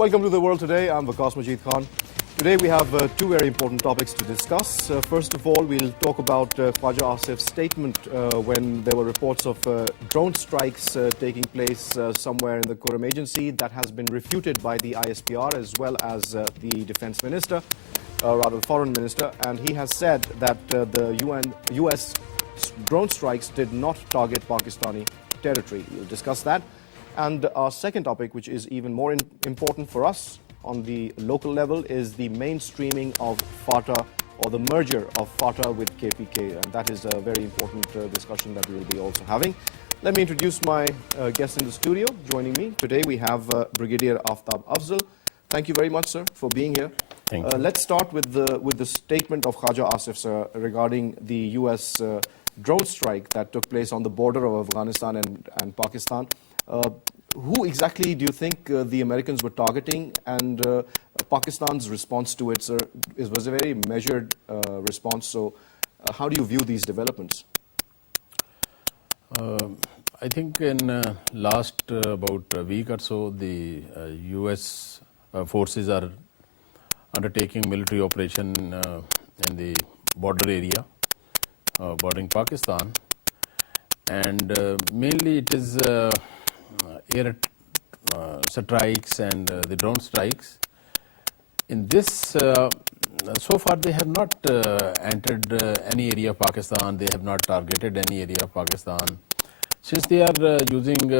Welcome to The World Today. I'm Vikas Majid Khan. Today we have two very important topics to discuss. First of all, we'll talk about Khwaja Asif's statement when there were reports of drone strikes taking place somewhere in the Quram Agency. That has been refuted by the ISPR as well as the Defense Minister, rather the Foreign Minister, and he has said that the US drone strikes did not target Pakistani territory. We'll discuss that. And our second topic, which is even more important for us on the local level, is the mainstreaming of FATA, or the merger of FATA with KPK. And that is a very important discussion that we will be also having. Let me introduce my guests in the studio. Joining me today, we have Brigadier Aftab Afzal. Thank you very much, sir, for being here. Thank you. Let's start with the statement of Khwaja Asif, sir, regarding the US drone strike that took place on the border of Afghanistan and Pakistan. Who exactly do you think the Americans were targeting, and Pakistan's response to it, sir, was a very measured response. So how do you view these developments? I think in last about a week or so, the US forces are undertaking military operation in the border area bordering Pakistan, and mainly it is air strikes and the drone strikes. In this, so far they have not entered any area of Pakistan. They have not targeted any area of Pakistan. Since they are using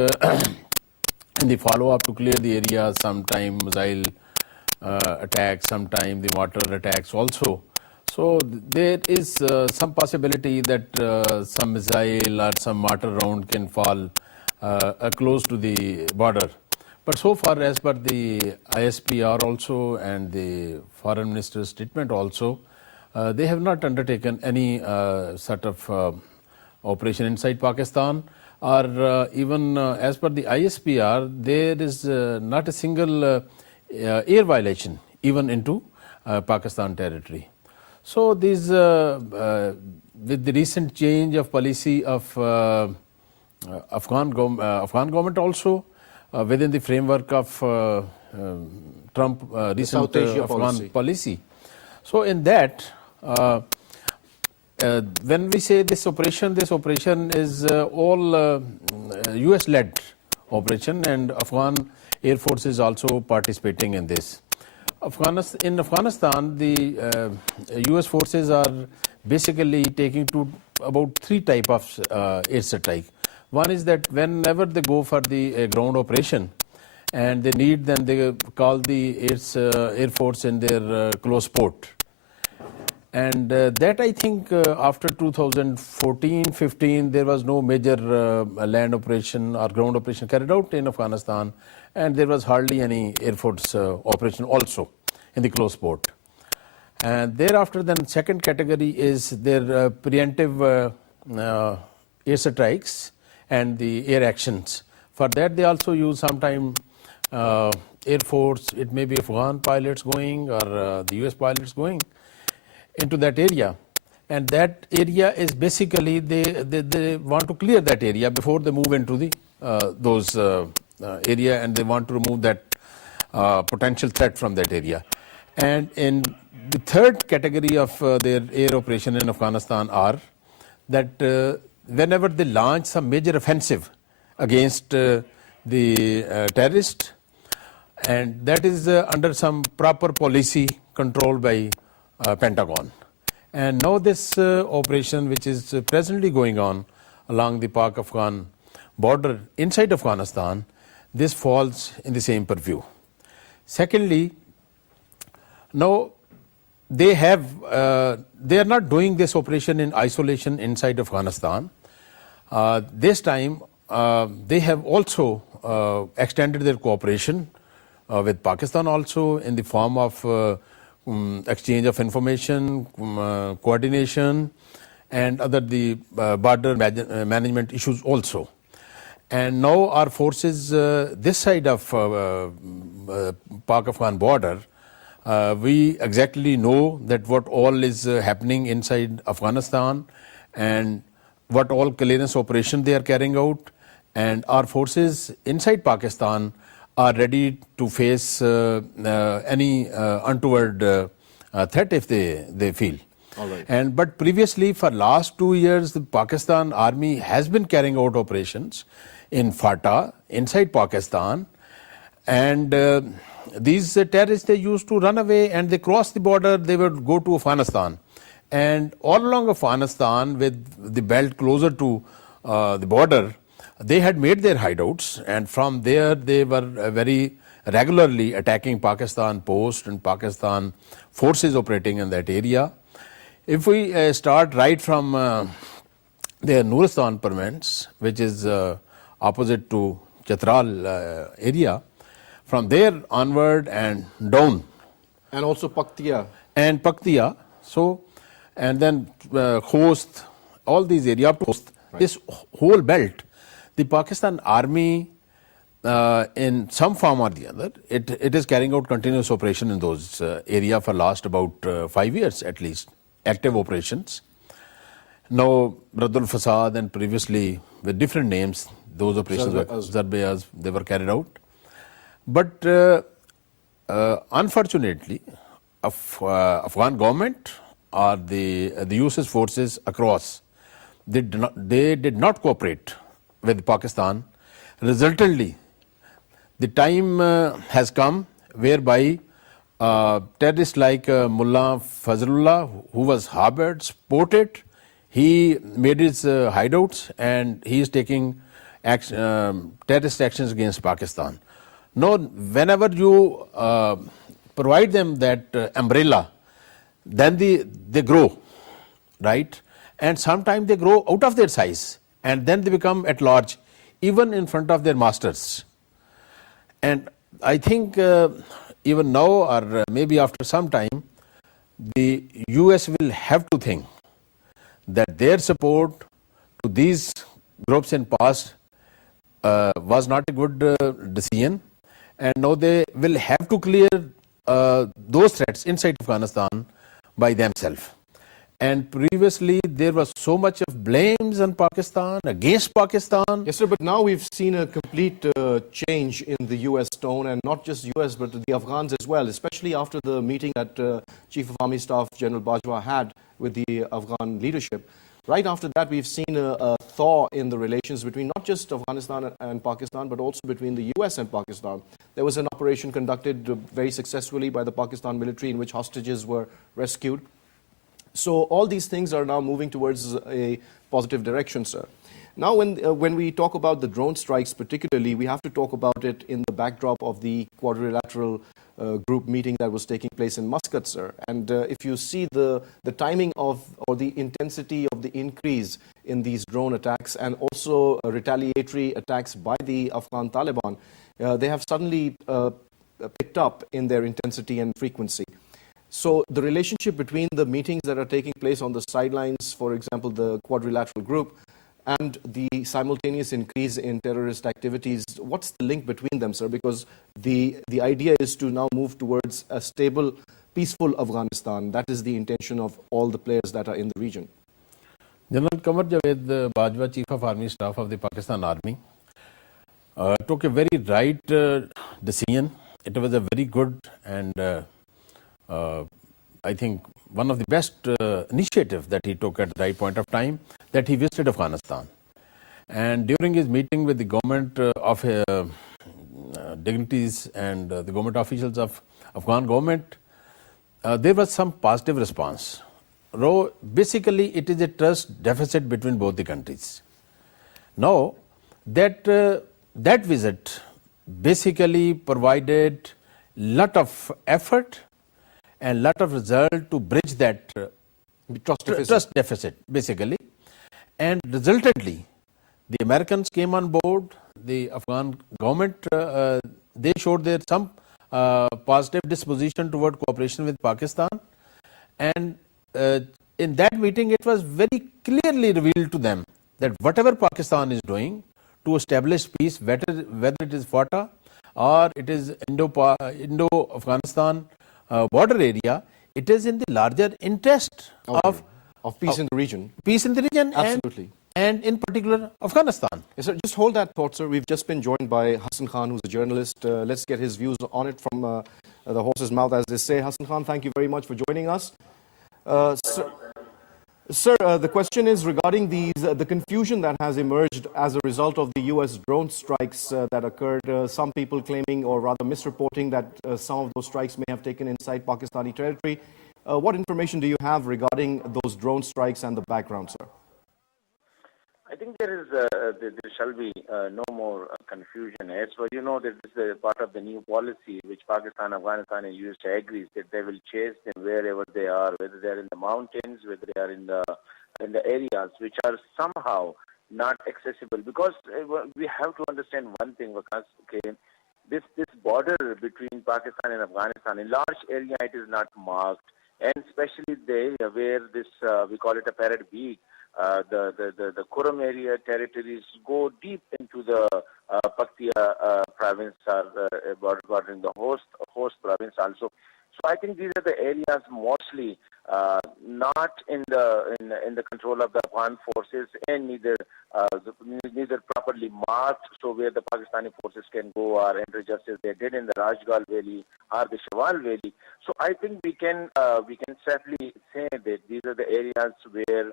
in the follow-up to clear the area, sometime missile attacks, sometime the mortar attacks also. So there is some possibility that some missile or some mortar round can fall close to the border. But so far, as per the ISPR also and the Foreign Minister's statement also, they have not undertaken any sort of operation inside Pakistan, or even as per the ISPR, there is not a single air violation even into Pakistan territory. So these, with the recent change of policy of Afghan government also, within the framework of Trump recent Afghan policy. So in that, when we say this operation is all US-led operation, and Afghan Air Force is also participating in this. In Afghanistan, the US forces are basically taking to about three types of air strike. One is that whenever they go for the ground operation and they need, then they call the Air Force in their close port. And that, I think, after 2014-15, there was no major land operation or ground operation carried out in Afghanistan, and there was hardly any Air Force operation also in the close port. And thereafter, then second category is their preemptive air strikes and the air actions. For that, they also use sometime Air Force, it may be Afghan pilots going or the US pilots going into that area. And that area is basically, they want to clear that area before they move into the those area, and they want to remove that potential threat from that area. And in the third category of their air operation in Afghanistan are that whenever they launch some major offensive against the terrorist, and that is under some proper policy controlled by Pentagon. And now this operation, which is presently going on along the Pak-Afghan border inside Afghanistan, this falls in the same purview. Secondly, now they are not doing this operation in isolation inside Afghanistan. This time they have also extended their cooperation with Pakistan also in the form of exchange of information, coordination, and other the border management issues also. And now our forces this side of Pak-Afghan border, we exactly know that what all is happening inside Afghanistan and what all clearance operation they are carrying out, and our forces inside Pakistan are ready to face any untoward threat if they feel. All right. But previously, for last 2 years, the Pakistan Army has been carrying out operations in FATA, inside Pakistan, and these terrorists, they used to run away and they crossed the border, they would go to Afghanistan. And all along Afghanistan, with the belt closer to the border, they had made their hideouts, and from there they were very regularly attacking Pakistan posts and Pakistan forces operating in that area. If we start right from the Nuristan province, which is opposite to Chatral area, from there onward and down. And also Paktia. And Paktia, so, and then Khost, all these areas up to Khost, this whole belt, the Pakistan Army, in some form or the other, it is carrying out continuous operation in those areas for last about 5 years at least, active operations. Now, Raddul Fasad and previously with different names, those operations were Zarbe-az, they were carried out. But unfortunately, Afghan government or the US forces across, they did not cooperate with Pakistan. Resultantly, the time has come whereby terrorists like Mullah Fazlullah, who was harbored, supported, he made his hideouts and he is taking terrorist actions against Pakistan. Now, whenever you provide them that umbrella, then they grow, right? And sometimes they grow out of their size and then they become at large, even in front of their masters. And I think even now or maybe after some time, the US will have to think that their support to these groups in past was not a good decision, and now they will have to clear those threats inside Afghanistan by themselves. And previously there was so much of blames on Pakistan, against Pakistan. Yes, sir, but now we've seen a complete change in the US tone, and not just US, but the Afghans as well, especially after the meeting that Chief of Army Staff General Bajwa had with the Afghan leadership. Right after that, we've seen a thaw in the relations between not just Afghanistan and Pakistan, but also between the US and Pakistan. There was an operation conducted very successfully by the Pakistan military in which hostages were rescued. So all these things are now moving towards a positive direction, sir. Now, when we talk about the drone strikes particularly, we have to talk about it in the backdrop of the quadrilateral group meeting that was taking place in Muscat, sir. And if you see the timing of or the intensity of the increase in these drone attacks and also retaliatory attacks by the Afghan Taliban, they have suddenly picked up in their intensity and frequency. So the relationship between the meetings that are taking place on the sidelines, for example, the quadrilateral group, and the simultaneous increase in terrorist activities, what's the link between them, sir? Because the idea is to now move towards a stable, peaceful Afghanistan. That is the intention of all the players that are in the region. General Qamar Javed Bajwa, Chief of Army Staff of the Pakistan Army, took a very right decision. It was a very good and I think one of the best initiatives that he took at the right point of time, that he visited Afghanistan. And during his meeting with the government of dignitaries and the government officials of Afghan government, there was some positive response. Basically, it is a trust deficit between both the countries. Now, that visit basically provided lot of effort and lot of result to bridge that trust deficit, basically. And resultantly, the Americans came on board, the Afghan government, they showed their some positive disposition toward cooperation with Pakistan. And in that meeting, it was very clearly revealed to them that whatever Pakistan is doing to establish peace, whether it is FATA or it is Indo-Afghanistan border area, it is in the larger interest of peace in the region. Peace in the region. Absolutely. and in particular Afghanistan. Yes, sir. Just hold that thought, sir. We've just been joined by Hassan Khan, who's a journalist. Let's get his views on it from the horse's mouth, as they say. Hassan Khan, thank you very much for joining us. Sir, the question is regarding the confusion that has emerged as a result of the U.S. drone strikes that occurred. Some people claiming, or rather misreporting, that some of those strikes may have taken inside Pakistani territory. What information do you have regarding those drone strikes and the background, sir? I think there shall be no more confusion. As for that this is part of the new policy which Pakistan, Afghanistan, and US agrees that they will chase them wherever they are, whether they are in the mountains, whether they are in the areas which are somehow not accessible. Because we have to understand one thing, Vikas, okay, this border between Pakistan and Afghanistan, in large area it is not marked, and especially the area where this we call it a parrot beak. The Kurum area territories go deep into the Paktia province, bordering the host province also. So I think these are the areas mostly not in the control of the Afghan forces, and neither properly marked, so where the Pakistani forces can go or enter just as they did in the Rajgal Valley or the Shawal Valley. So I think we can safely say that these are the areas where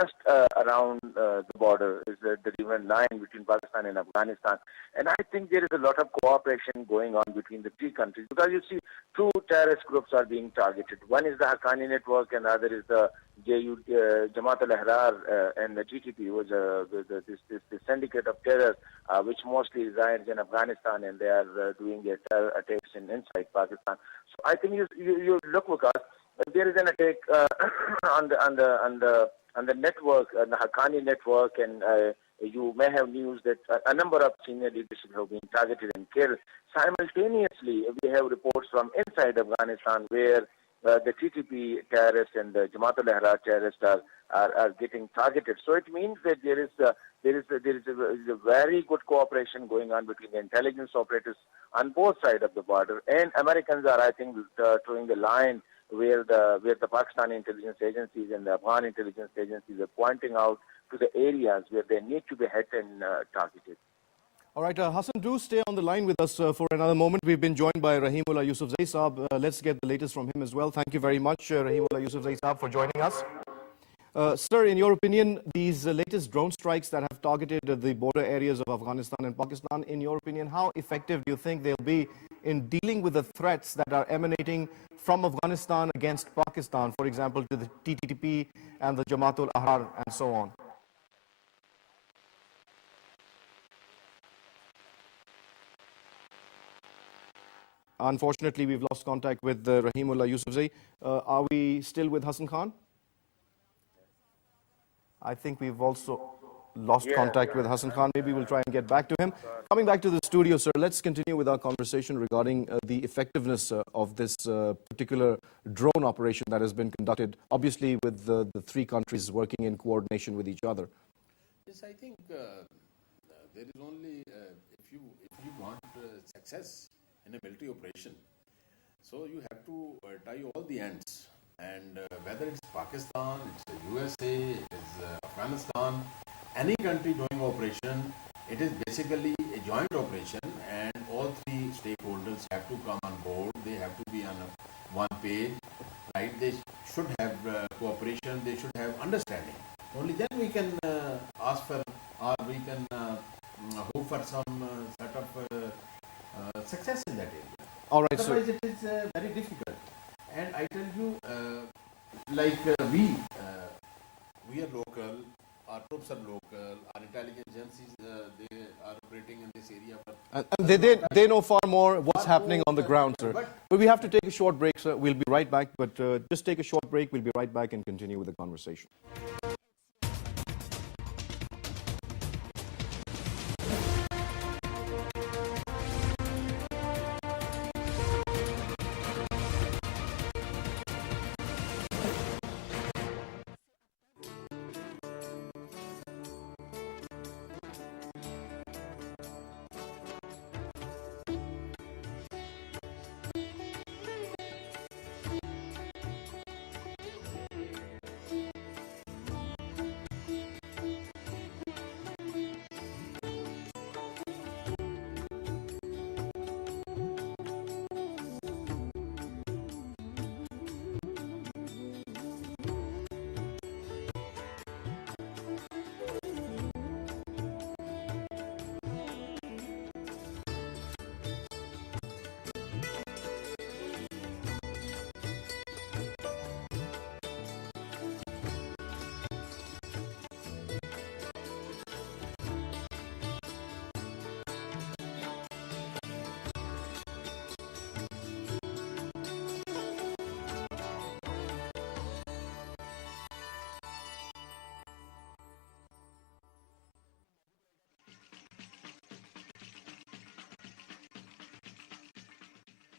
just around the border is the river line between Pakistan and Afghanistan. And I think there is a lot of cooperation going on between the two countries, because you see two terrorist groups are being targeted. One is the Haqqani network and the other is the Jamaat al-Ahrar and the TTP, was this syndicate of terror which mostly resides in Afghanistan, and they are doing their terror attacks inside Pakistan. So I think you look, because there is an attack on the network, the Haqqani network, and you may have news that a number of senior leadership have been targeted and killed. Simultaneously, we have reports from inside Afghanistan where the TTP terrorists and the Jamaat al-Ahrar terrorists are getting targeted. So it means that there is a very good cooperation going on between the intelligence operators on both sides of the border, and Americans are, I think, towing the line where the Pakistani intelligence agencies and the Afghan intelligence agencies are pointing out to the areas where they need to be hit and targeted. All right, Hassan, do stay on the line with us for another moment. We've been joined by Rahimullah Yousafzai Saab. Let's get the latest from him as well. Thank you very much, Rahimullah Yousafzai Saab, for joining us. Sir, in your opinion, these latest drone strikes that have targeted the border areas of Afghanistan and Pakistan, in your opinion, how effective do you think they'll be in dealing with the threats that are emanating from Afghanistan against Pakistan, for example, to the TTP and the Jamaat al-Ahrar and so on? Unfortunately, we've lost contact with Rahimullah Yousafzai. Are we still with Hassan Khan? I think we've also lost contact with Hassan Khan. Maybe we'll try and get back to him. Coming back to the studio, sir, let's continue with our conversation regarding the effectiveness of this particular drone operation that has been conducted, obviously with the three countries working in coordination with each other. Yes, I think there is only, if you want success in a military operation, so you have to tie all the ends. And whether it's Pakistan, it's the USA, it's Afghanistan, any country doing operation, it is basically a joint operation, and all three stakeholders have to come on board. They have to be on one page, right? They should have cooperation, they should have understanding. Only then we can ask for, or we can hope for some sort of success in that area. All right, Otherwise, sir. it is very difficult. And I tell you, we are local, our troops are local, our intelligence agencies, they are operating in this area. And they know far more what's happening on the ground, sir. But we have to take a short break, sir. We'll be right back, but just take a short break. We'll be right back and continue with the conversation.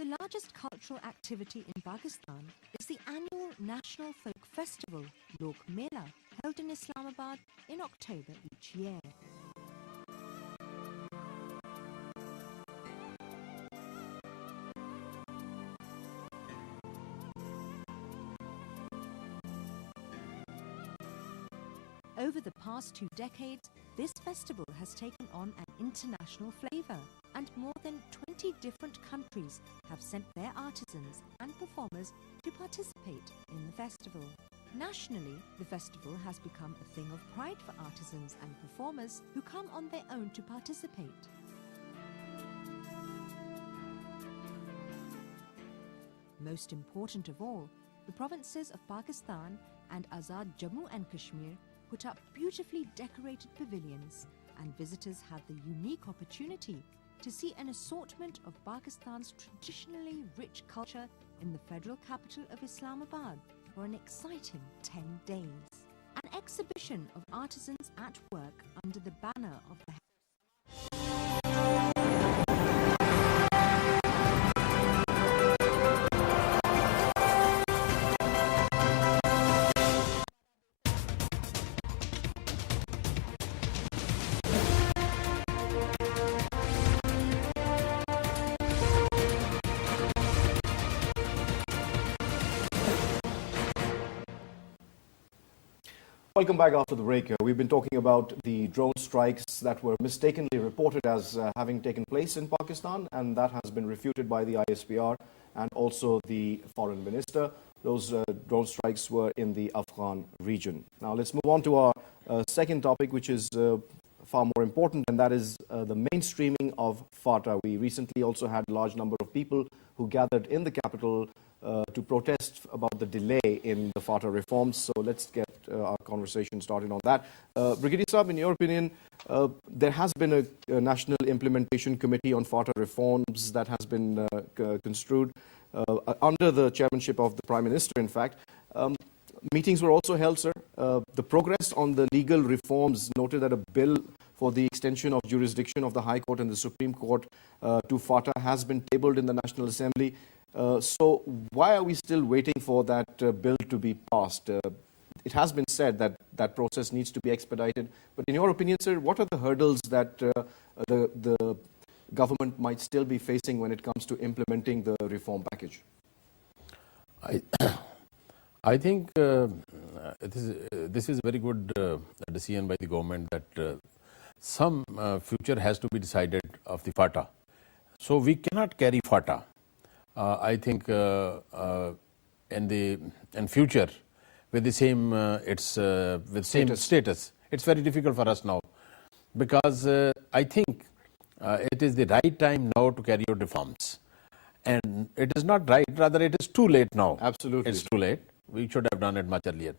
The largest cultural activity in Pakistan is the annual National Folk Festival, Lok Mela, held in Islamabad in October each year. Over the past 2 decades, this festival has taken on an international flavour, and more than 20 different countries have sent their artisans and performers to participate in the festival. Nationally, the festival has become a thing of pride for artisans and performers who come on their own to participate. Most important of all, the provinces of Pakistan and Azad Jammu and Kashmir put up beautifully decorated pavilions, and visitors had the unique opportunity to see an assortment of Pakistan's traditionally rich culture in the federal capital of Islamabad for an exciting 10 days. An exhibition of artisans at work under the banner of the Welcome back after the break. We've been talking about the drone strikes that were mistakenly reported as having taken place in Pakistan, and that has been refuted by the ISPR and also the foreign minister. Those drone strikes were in the Afghan region. Now let's move on to our second topic, which is far more important, and that is the mainstreaming of FATA. We recently also had a large number of people who gathered in the capital to protest about the delay in the FATA reforms. So let's get our conversation started on that. Brigadier Saab, in your opinion, there has been a National Implementation Committee on FATA reforms that has been construed under the chairmanship of the Prime Minister, in fact. Meetings were also held, sir. The progress on the legal reforms noted that a bill for the extension of jurisdiction of the High Court and the Supreme Court to FATA has been tabled in the National Assembly. So why are we still waiting for that bill to be passed? It has been said that that process needs to be expedited. But in your opinion, sir, what are the hurdles that the government might still be facing when it comes to implementing the reform package? I think this is a very good decision by the government that some future has to be decided of the FATA. So we cannot carry FATA. I think in future with the same same status, it's very difficult for us now, because I think it is the right time now to carry out reforms, and it is not right, rather it is too late now. Absolutely, it's too late. We should have done it much earlier.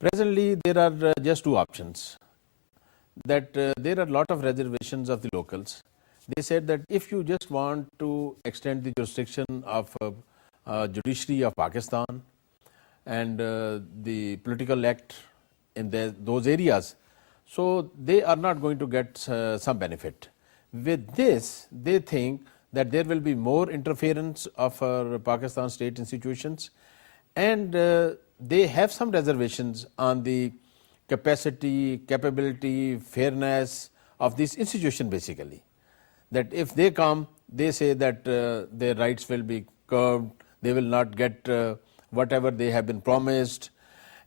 Presently, there are just two options. That there are a lot of reservations of the locals. They said that if you just want to extend the jurisdiction of judiciary of Pakistan and the political act in those areas, so they are not going to get some benefit. With this, they think that there will be more interference of Pakistan state institutions, and they have some reservations on the capacity, capability, fairness of this institution basically. That if they come, they say that their rights will be curbed, they will not get whatever they have been promised.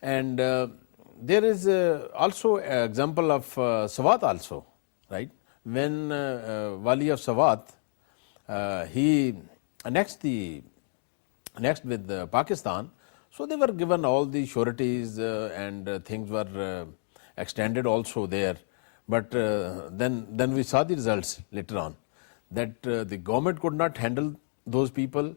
And there is also an example of Swat also, right? When Wali of Swat, he annexed with Pakistan, so they were given all the sureties and things were extended also there. But then we saw the results later on, that the government could not handle those people,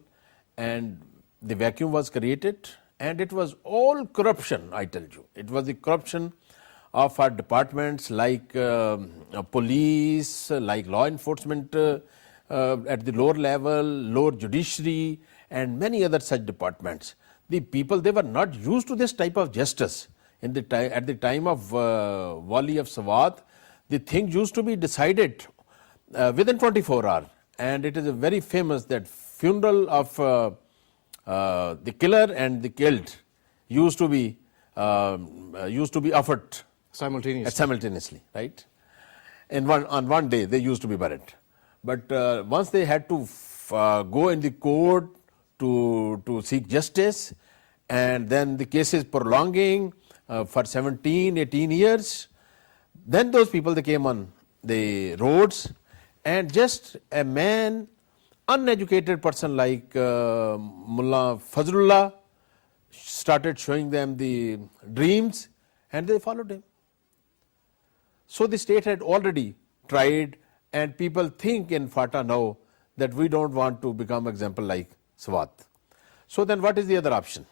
and the vacuum was created, and it was all corruption, I tell you. It was the corruption of our departments like police, like law enforcement at the lower level, lower judiciary, and many other such departments. The people, they were not used to this type of justice. At the time of Wali of Swat, the things used to be decided within 24 hours, and it is a very famous that funeral of the killer and the killed used to be offered simultaneously, right? On one day they used to be buried, but once they had to go in the court to seek justice, and then the case is prolonging for 17, 18 years, then those people, they came on the roads, and just a man, uneducated person like Mullah Fazlullah started showing them the dreams, and they followed him. So the state had already tried, and people think in FATA now that we don't want to become example like Swat. So then what is the other option?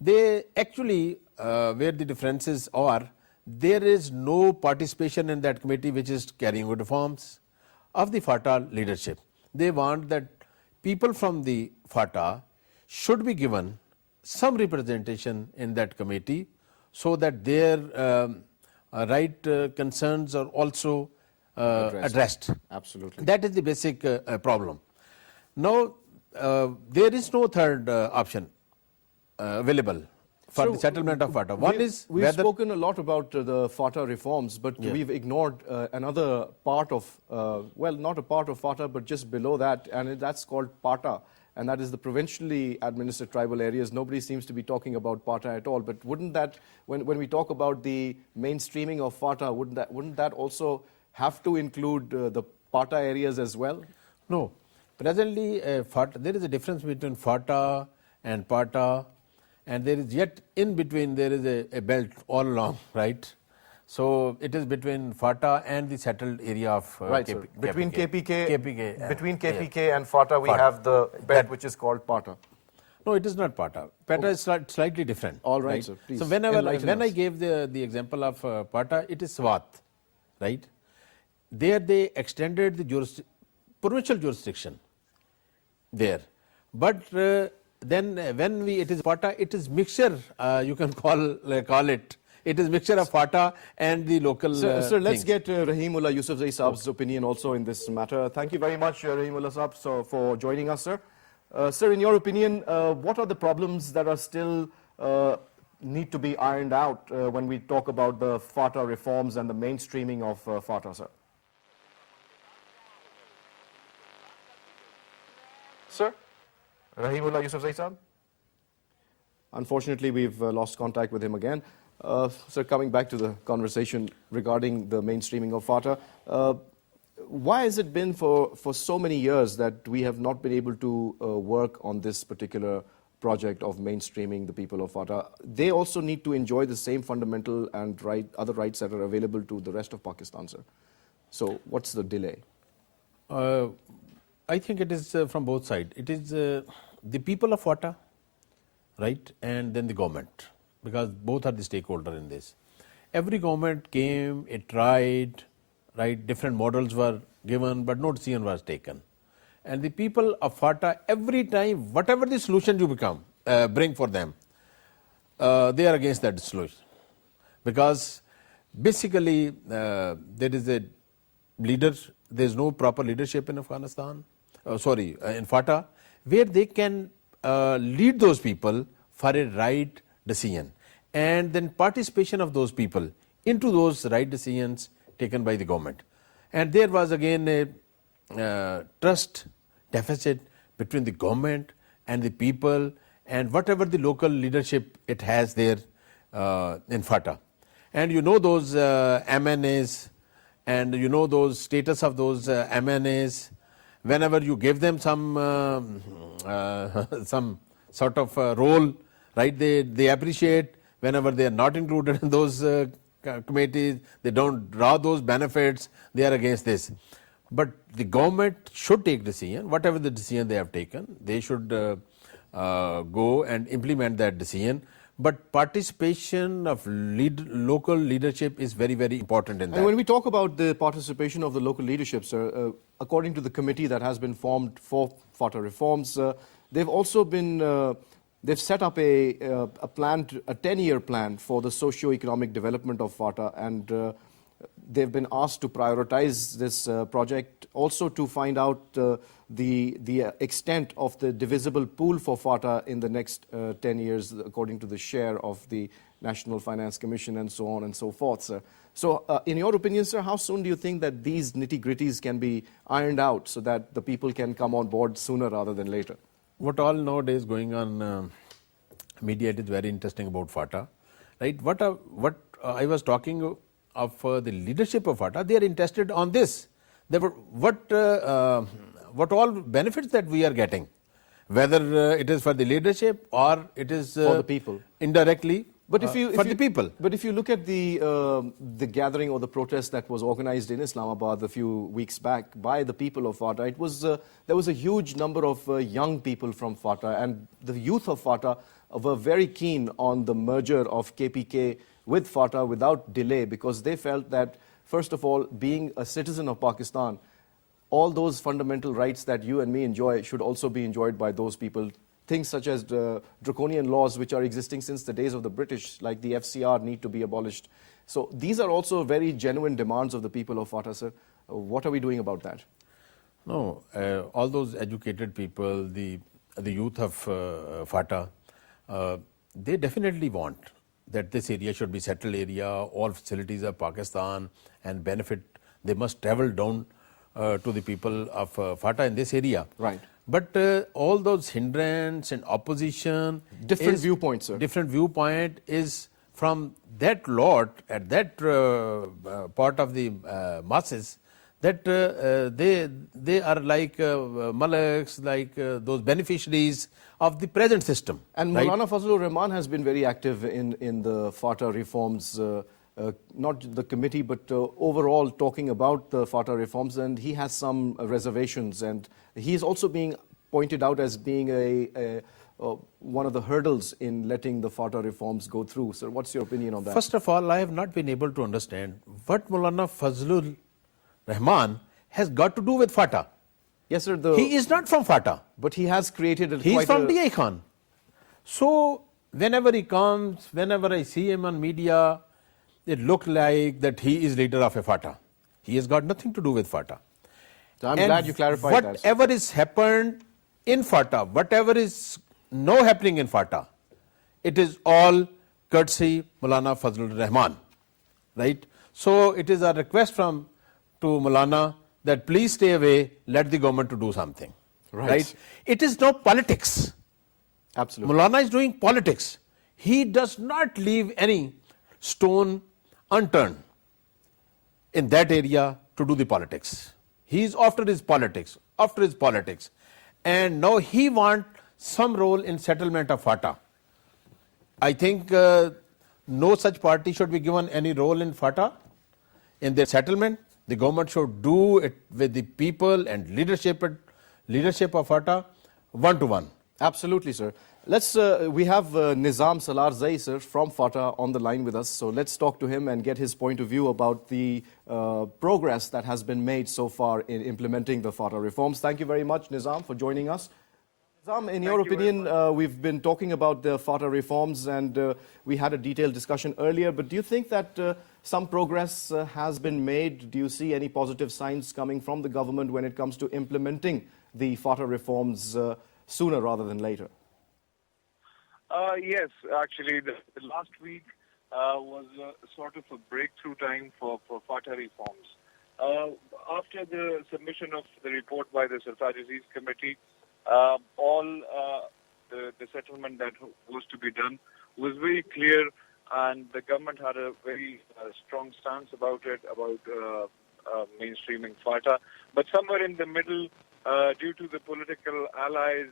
They actually, where the differences are, there is no participation in that committee which is carrying out reforms of the FATA leadership. They want that people from the FATA should be given some representation in that committee, so that their right concerns are also addressed. Absolutely. That is the basic problem. Now, there is no third option available for So the settlement of FATA. One is we've whether spoken a lot about the FATA reforms, but we've ignored another part of, well, not a part of FATA, but just below that, and that's called PATA, and that is the provincially administered tribal areas. Nobody seems to be talking about PATA at all, but wouldn't that, when we talk about the mainstreaming of FATA, wouldn't that also have to include the PATA areas as well? No. Presently, FATA, there is a difference between FATA and PATA, and there is yet in between there is a belt all along, right? So it is between FATA and the settled area of Right, sir. Between KPK, between KPK and FATA, we have the belt which is called PATA. No, it is not PATA. PATA is slightly different. All right, sir, please So whenever enlighten I us. gave the example of PATA, it is Swat, right? There they extended the provincial jurisdiction there, but then when it is PATA, it is mixture. You can call it. It is mixture of FATA and the local. Sir, let's things. get Rahimullah Yusufzai Saab's opinion also in this matter. Thank you very much, Rahimullah Saab, for joining us, sir. Sir, in your opinion, what are the problems that are still need to be ironed out when we talk about the FATA reforms and the mainstreaming of FATA, sir? Sir? Rahimullah Yusufzai Saab? Unfortunately, we've lost contact with him again. Sir, coming back to the conversation regarding the mainstreaming of FATA, why has it been for so many years that we have not been able to work on this particular project of mainstreaming the people of FATA? They also need to enjoy the same fundamental and other rights that are available to the rest of Pakistan, sir. So what's the delay? I think it is from both sides. It is the people of FATA, right, and then the government, because both are the stakeholder in this. Every government came, it tried, right, different models were given, but no decision was taken. And the people of FATA, every time, whatever the solution you bring for them, they are against that solution. Because basically, there is a leader, there is no proper leadership in Afghanistan, in FATA, where they can lead those people for a right decision, and then participation of those people into those right decisions taken by the government. And there was again a trust deficit between the government and the people, and whatever the local leadership it has there in FATA. And you know those MNAs, and you know those status of those MNAs. Whenever you give them some sort of role, right, they appreciate. Whenever they are not included in those committees, they don't draw those benefits, they are against this. But the government should take decision, whatever the decision they have taken, they should go and implement that decision. But participation of local leadership is very, very important in that. And when we talk about the participation of the local leadership, sir, according to the committee that has been formed for FATA reforms, they've also been, they've set up a plan, a 10-year plan for the socio-economic development of FATA, and they've been asked to prioritize this project, also to find out the extent of the divisible pool for FATA in the next 10 years, according to the share of the National Finance Commission and so on and so forth, sir. So in your opinion, sir, how soon do you think that these nitty-gritties can be ironed out so that the people can come on board sooner rather than later? What all nowadays going on media, it is very interesting about FATA, right? What I was talking of the leadership of FATA, they are interested on this. What all benefits that we are getting, whether it is for the leadership or it is For the people. indirectly But for the people. But if you look at the gathering or the protest that was organized in Islamabad a few weeks back by the people of FATA, it was there was a huge number of young people from FATA, and the youth of FATA were very keen on the merger of KPK with FATA without delay, because they felt that, first of all, being a citizen of Pakistan, all those fundamental rights that you and me enjoy should also be enjoyed by those people. Things such as the draconian laws which are existing since the days of the British, like the FCR, need to be abolished. So these are also very genuine demands of the people of FATA, sir. What are we doing about that? No, all those educated people, the youth of FATA, they definitely want that this area should be settled area, all facilities of Pakistan and benefit. They must travel down to the people of FATA in this area. Right. But all those hindrance and opposition, Different is- viewpoints, sir. Different viewpoint is from that lot at that part of the masses, that they are like malaks, like those beneficiaries of the present system. And right? Maulana Fazlur Rahman has been very active in the FATA reforms, not the committee, but overall talking about the FATA reforms, and he has some reservations, and he is also being pointed out as being one of the hurdles in letting the FATA reforms go through. Sir, what's your opinion on that? First of all, I have not been able to understand what Maulana Fazlur Rahman has got to do with FATA. Yes, sir. He is not from FATA. But he has created He is quite from a... DI Khan. So whenever he comes, whenever I see him on media, it looks like that he is leader of a FATA. He has got nothing to do with FATA. So I'm And glad you clarified that, sir. whatever is happened in FATA, whatever is now happening in FATA, it is all courtesy Maulana Fazlur Rahman, right? So it is a request to Maulana that please stay away, let the government to do something, Right. It is no politics. Absolutely. Maulana is doing politics. He does not leave any stone unturned in that area to do the politics. He is after his politics, and now he wants some role in settlement of FATA. I think no such party should be given any role in FATA in their settlement. The government should do it with the people and leadership of FATA one to one. Absolutely, sir. We have Nizam Salarzai, sir, from FATA on the line with us. So let's talk to him and get his point of view about the progress that has been made so far in implementing the FATA reforms. Thank you very much, Nizam, for joining us. Nizam, in your opinion, we've been talking about the FATA reforms, and we had a detailed discussion earlier, but do you think that some progress has been made? Do you see any positive signs coming from the government when it comes to implementing the FATA reforms sooner rather than later? Yes, actually, the last week was sort of a breakthrough time for FATA reforms. After the submission of the report by the Sarfaj Aziz Committee, all the settlement that was to be done was very clear, and the government had a very strong stance about it, about mainstreaming FATA. But somewhere in the middle, due to the political allies,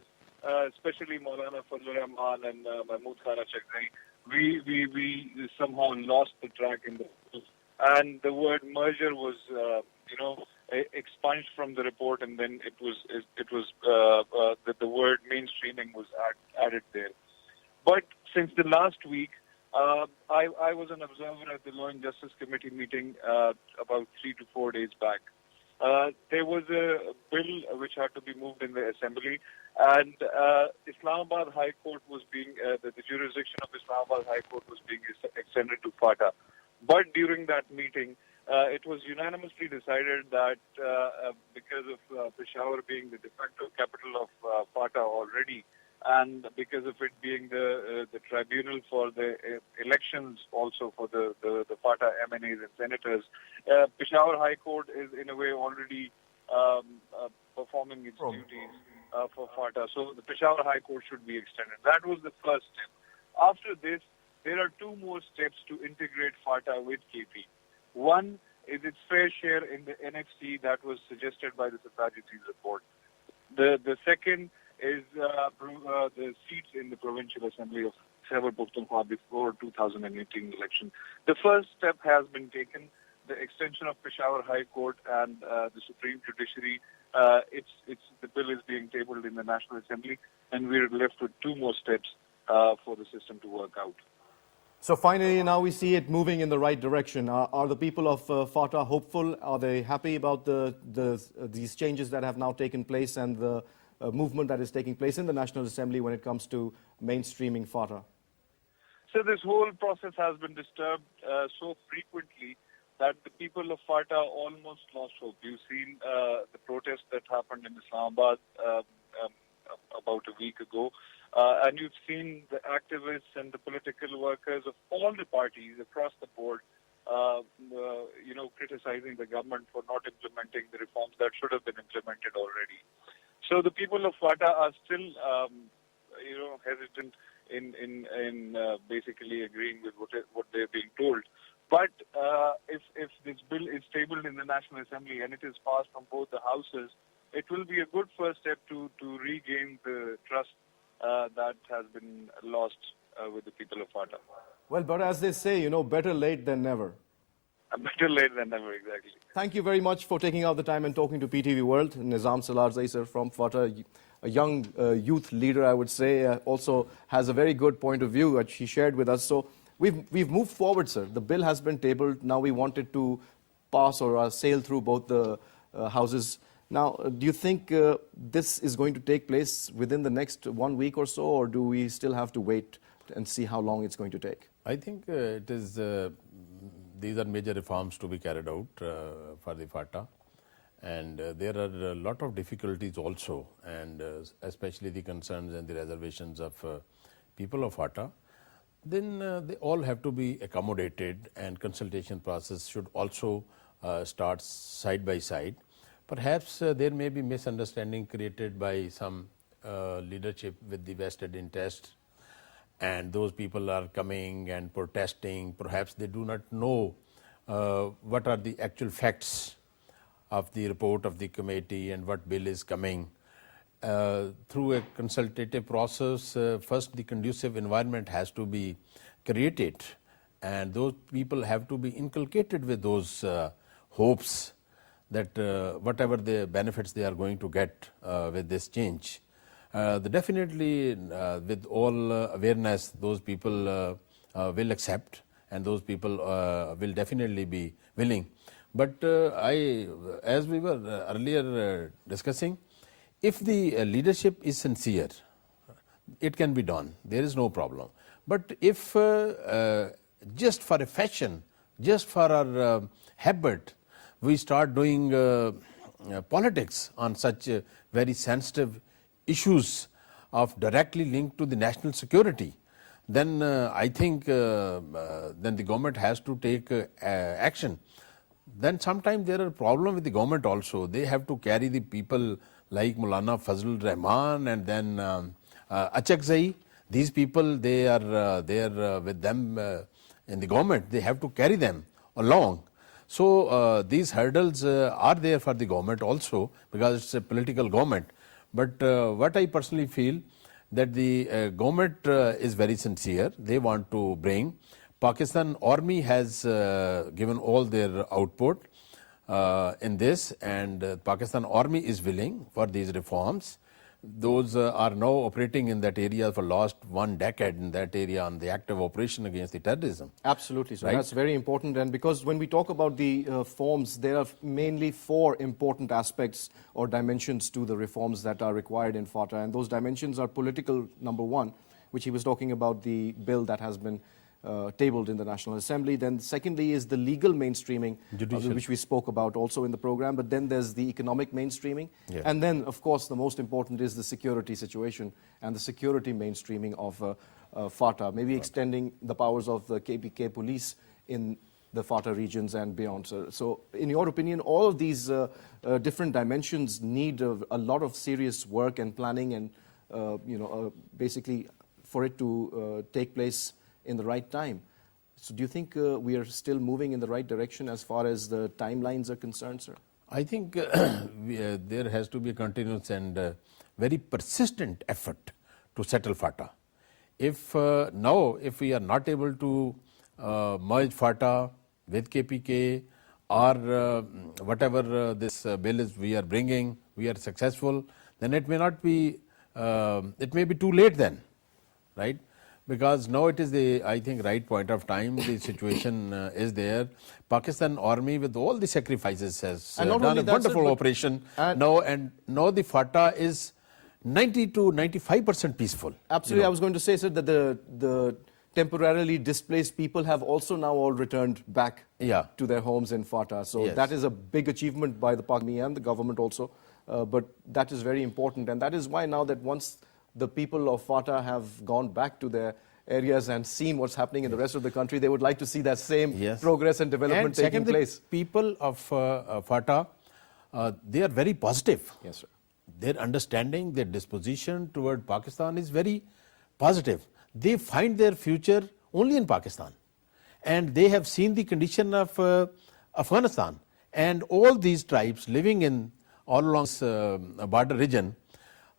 especially Maulana Fazlur Rahman and Mahmood Khana Chakdai, we somehow lost the track in the middle. And the word merger was, expunged from the report, and then the word mainstreaming was added there. But since the last week, I was an observer at the Law and Justice Committee meeting about 3 to 4 days back. There was a bill which had to be moved in the assembly, and Islamabad High Court was being, the jurisdiction of Islamabad High Court was being extended to FATA. But during that meeting, it was unanimously decided that because of Peshawar being the de facto capital of FATA already, and because of it being the tribunal for the elections also for the FATA MNAs and senators, Peshawar High Court is in a way already performing its duties for FATA. So the Peshawar High Court should be extended. That was the first step. After this, there are two more steps to integrate FATA with KP. One is its fair share in the NFC that was suggested by the Satraji's report. The second is the seats in the Provincial Assembly of Khyber Pakhtunkhwa before 2018 election. The first step has been taken. The extension of Peshawar High Court and the Supreme Judiciary, the bill is being tabled in the National Assembly, and we're left with two more steps for the system to work out. So finally, now we see it moving in the right direction. Are the people of FATA hopeful? Are they happy about these changes that have now taken place and the movement that is taking place in the National Assembly when it comes to mainstreaming FATA? So this whole process has been disturbed so frequently that the people of FATA almost lost hope. You've seen the protest that happened in Islamabad about a week ago. And you've seen the activists and the political workers of all the parties across the board, criticizing the government for not implementing the reforms that should have been implemented already. So the people of FATA are still, hesitant in basically agreeing with what they're being told. But if this bill is tabled in the National Assembly and it is passed from both the houses, it will be a good first step to regain the trust that has been lost with the people of FATA. Well, but as they say, better late than never. Better late than never, exactly. Thank you very much for taking out the time and talking to PTV World. Nizam Salarzai, sir, from FATA, a young youth leader, I would say, also has a very good point of view that he shared with us. So we've moved forward, sir. The bill has been tabled. Now we want it to pass or sail through both the houses. Now, do you think this is going to take place within the next 1 week or so, or do we still have to wait and see how long it's going to take? I think it is. These are major reforms to be carried out for the FATA, and there are a lot of difficulties also, and especially the concerns and the reservations of people of FATA. Then they all have to be accommodated, and consultation process should also start side by side. Perhaps there may be misunderstanding created by some leadership with the vested interest, and those people are coming and protesting. Perhaps they do not know what are the actual facts of the report of the committee and what bill is coming. Through a consultative process, first the conducive environment has to be created, and those people have to be inculcated with those hopes that whatever the benefits they are going to get with this change. Definitely with all awareness, those people will accept, and those people will definitely be willing. But as we were earlier discussing, if the leadership is sincere, it can be done. There is no problem. But if just for a fashion, just for our habit, we start doing politics on such very sensitive issues of directly linked to the national security, then I think then the government has to take action. Then sometimes there are problems with the government also. They have to carry the people like Maulana Fazlur Rahman and then Achakzai. These people, they are there with them in the government. They have to carry them along. So these hurdles are there for the government also, because it's a political government. But what I personally feel, that the government is very sincere. They want to bring. Pakistan Army has given all their output in this, and Pakistan Army is willing for these reforms. Those are now operating in that area for last 1 decade in that area on the active operation against the terrorism. Absolutely, sir. Right? That's very important. And because when we talk about the reforms, there are mainly 4 important aspects or dimensions to the reforms that are required in FATA. And those dimensions are political, number 1, which he was talking about, the bill that has been tabled in the National Assembly. Then secondly is the legal mainstreaming, which we spoke about also in the program. But then there's the economic mainstreaming. Yeah. And then, of course, the most important is the security situation and the security mainstreaming of FATA, maybe extending the powers of the KPK police in the FATA regions and beyond. So in your opinion, all of these different dimensions need a lot of serious work and planning and, basically for it to take place in the right time. So do you think we are still moving in the right direction as far as the timelines are concerned, sir? I think there has to be a continuous and very persistent effort to settle FATA. If if we are not able to merge FATA with KPK or whatever this bill is we are bringing, we are successful, then it may not be, it may be too late then, right? Because now it is the, I think, right point of time. The situation is there. Pakistan Army, with all the sacrifices, has done a wonderful operation now, and now the FATA is 90 to 95% peaceful. Absolutely, I was going to say, sir, that the temporarily displaced people have also now all returned back to their homes in FATA. So that is a big achievement by the Pakistani and the government also. But that is very important, and that is why now that once the people of FATA have gone back to their areas and seen what's happening in the rest of the country, they would like to see that same progress and development taking place. People of FATA, they are very positive. Yes, sir. Their understanding, their disposition toward Pakistan is very positive. They find their future only in Pakistan. And they have seen the condition of Afghanistan. And all these tribes living in all along this border region,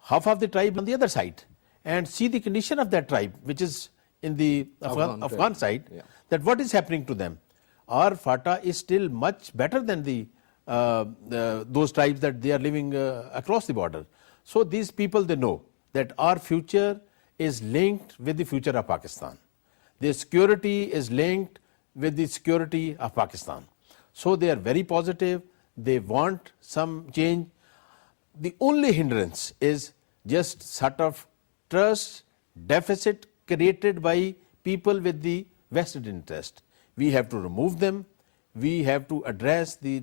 half of the tribe on the other side, and see the condition of that tribe, which is in the Afghan side, that what is happening to them. Our FATA is still much better than those tribes that they are living across the border. So these people, they know that our future is linked with the future of Pakistan. Their security is linked with the security of Pakistan. So they are very positive. They want some change. The only hindrance is just sort of trust deficit created by people with the vested interest. We have to remove them. We have to address the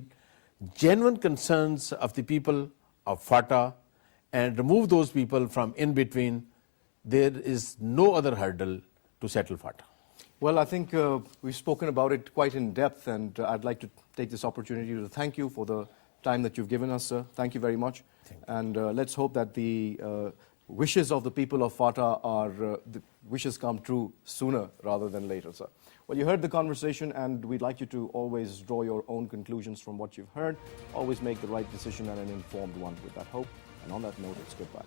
genuine concerns of the people of FATA and remove those people from in between. There is no other hurdle to settle FATA. Well, I think we've spoken about it quite in depth, and I'd like to take this opportunity to thank you for the time that you've given us, sir. Thank you very much. And let's hope that the wishes of the people of FATA are the wishes come true sooner rather than later, sir. Well, you heard the conversation, and we'd like you to always draw your own conclusions from what you've heard. Always make the right decision and an informed one with that hope. And on that note, it's goodbye.